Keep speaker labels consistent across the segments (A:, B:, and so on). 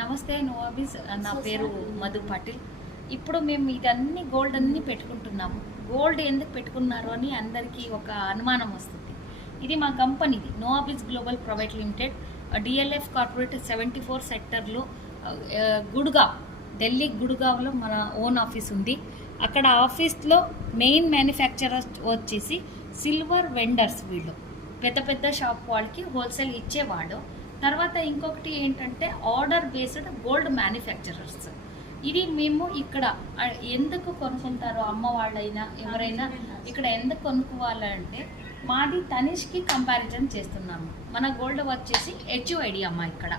A: నమస్తే నోవాబీస్. నా పేరు మధు పాటిల్. ఇప్పుడు మేము ఇదన్నీ గోల్డ్ అన్నీ పెట్టుకుంటున్నాము. గోల్డ్ ఎందుకు పెట్టుకున్నారు అని అందరికీ ఒక అనుమానం వస్తుంది. ఇది మా కంపెనీది Novabees global private limited DLF corporate seventy four సెక్టర్లో గుడ్గావ్ ఢిల్లీ గుడ్గావ్లో మన ఓన్ ఆఫీస్ ఉంది. అక్కడ ఆఫీస్లో మెయిన్ మ్యానుఫ్యాక్చరర్ వచ్చేసి సిల్వర్ వెండర్స్ వీళ్ళు. పెద్ద పెద్ద షాప్ వాళ్ళకి హోల్సేల్ ఇచ్చేవాడు. తర్వాత ఇంకొకటి ఏంటంటే ఆర్డర్ బేస్డ్ గోల్డ్ మ్యానుఫ్యాక్చరర్స్ ఇది మేము ఇక్కడ ఎందుకు కొనుక్కుంటారు అమ్మ వాళ్ళైనా ఎవరైనా ఇక్కడ ఎందుకు కొనుక్కోవాలంటే మాది తనిష్కి కంపారిజన్ చేస్తున్నాము. మన గోల్డ్ వచ్చేసి హెచ్ఓఐడి అమ్మ ఇక్కడ.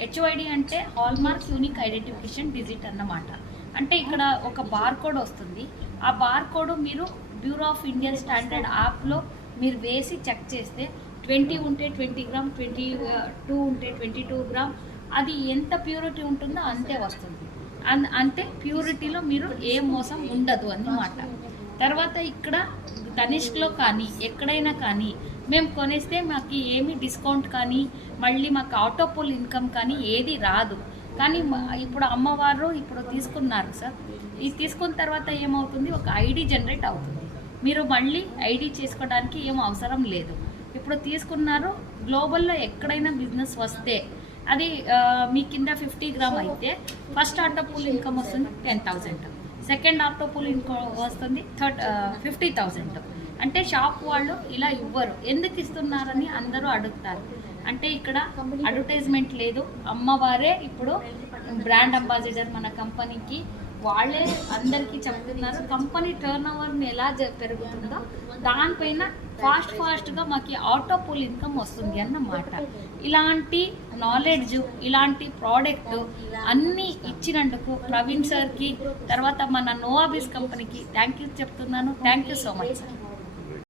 A: హెచ్ఓఐడి అంటే హాల్మార్క్ యూనిక్ ఐడెంటిఫికేషన్ డిజిట్ అన్నమాట. అంటే ఇక్కడ ఒక బార్ కోడ్ వస్తుంది. ఆ బార్ కోడ్ మీరు బ్యూరో ఆఫ్ ఇండియన్ స్టాండర్డ్ యాప్లో మీరు వేసి చెక్ చేస్తే ట్వంటీ ఉంటే ట్వంటీ గ్రామ్ ట్వంటీ టూ ఉంటే ట్వంటీ టూ గ్రామ్. అది ఎంత ప్యూరిటీ ఉంటుందో అంతే వస్తుంది. అన్- అంటే ప్యూరిటీలో మీరు ఏ మోసం ఉండదు అన్నమాట. తర్వాత ఇక్కడ తనిష్క్లో కానీ ఎక్కడైనా కానీ మేము కొనేస్తే మాకు ఏమి డిస్కౌంట్ కానీ మళ్ళీ మాకు ఆటోపోల్ ఇన్కమ్ కానీ ఏది రాదు. కానీ మా- ఇప్పుడు అమ్మవారు ఇప్పుడు తీసుకున్నారు సార్. ఇది తీసుకున్న తర్వాత ఏమవుతుంది? ఒక ఐడి జనరేట్ అవుతుంది. మీరు మళ్ళీ ఐడి చేసుకోవడానికి ఏం అవసరం లేదు. ఇప్పుడు తీసుకున్నారు గ్లోబల్లో ఎక్కడైనా బిజినెస్ వస్తే అది మీ కింద ఫిఫ్టీ గ్రామ్ అయితే ఫస్ట్ ఆటో పూల్ ఇన్కమ్ వస్తుంది ten thousand second auto pool income వస్తుంది థర్డ్ ఫిఫ్టీ థౌజండ్ అంటే షాప్ వాళ్ళు ఇలా ఇవ్వరు. ఎందుకు ఇస్తున్నారని అందరూ అడుగుతారు. అంటే ఇక్కడ అడ్వర్టైజ్మెంట్ లేదు. అమ్మవారే ఇప్పుడు బ్రాండ్ అంబాసిడర్ మన కంపెనీకి వాళ్ళే అందరికీ చెప్తున్నారు. కంపెనీ టర్న్ ఓవర్ని ఎలా జ- పెరుగుతుందో దానిపైన ఫాస్ట్ ఫాస్ట్గా మాకు ఆటో పూల్ ఇన్కమ్ వస్తుంది అన్నమాట. ఇలాంటి నాలెడ్జ్ ఇలాంటి ప్రోడక్ట్ అన్నీ ఇచ్చినందుకు ప్రవీణ్ సార్కి తర్వాత మన నోవాబీస్ కంపెనీకి థ్యాంక్ యూ చెప్తున్నాను. Thank you so much sir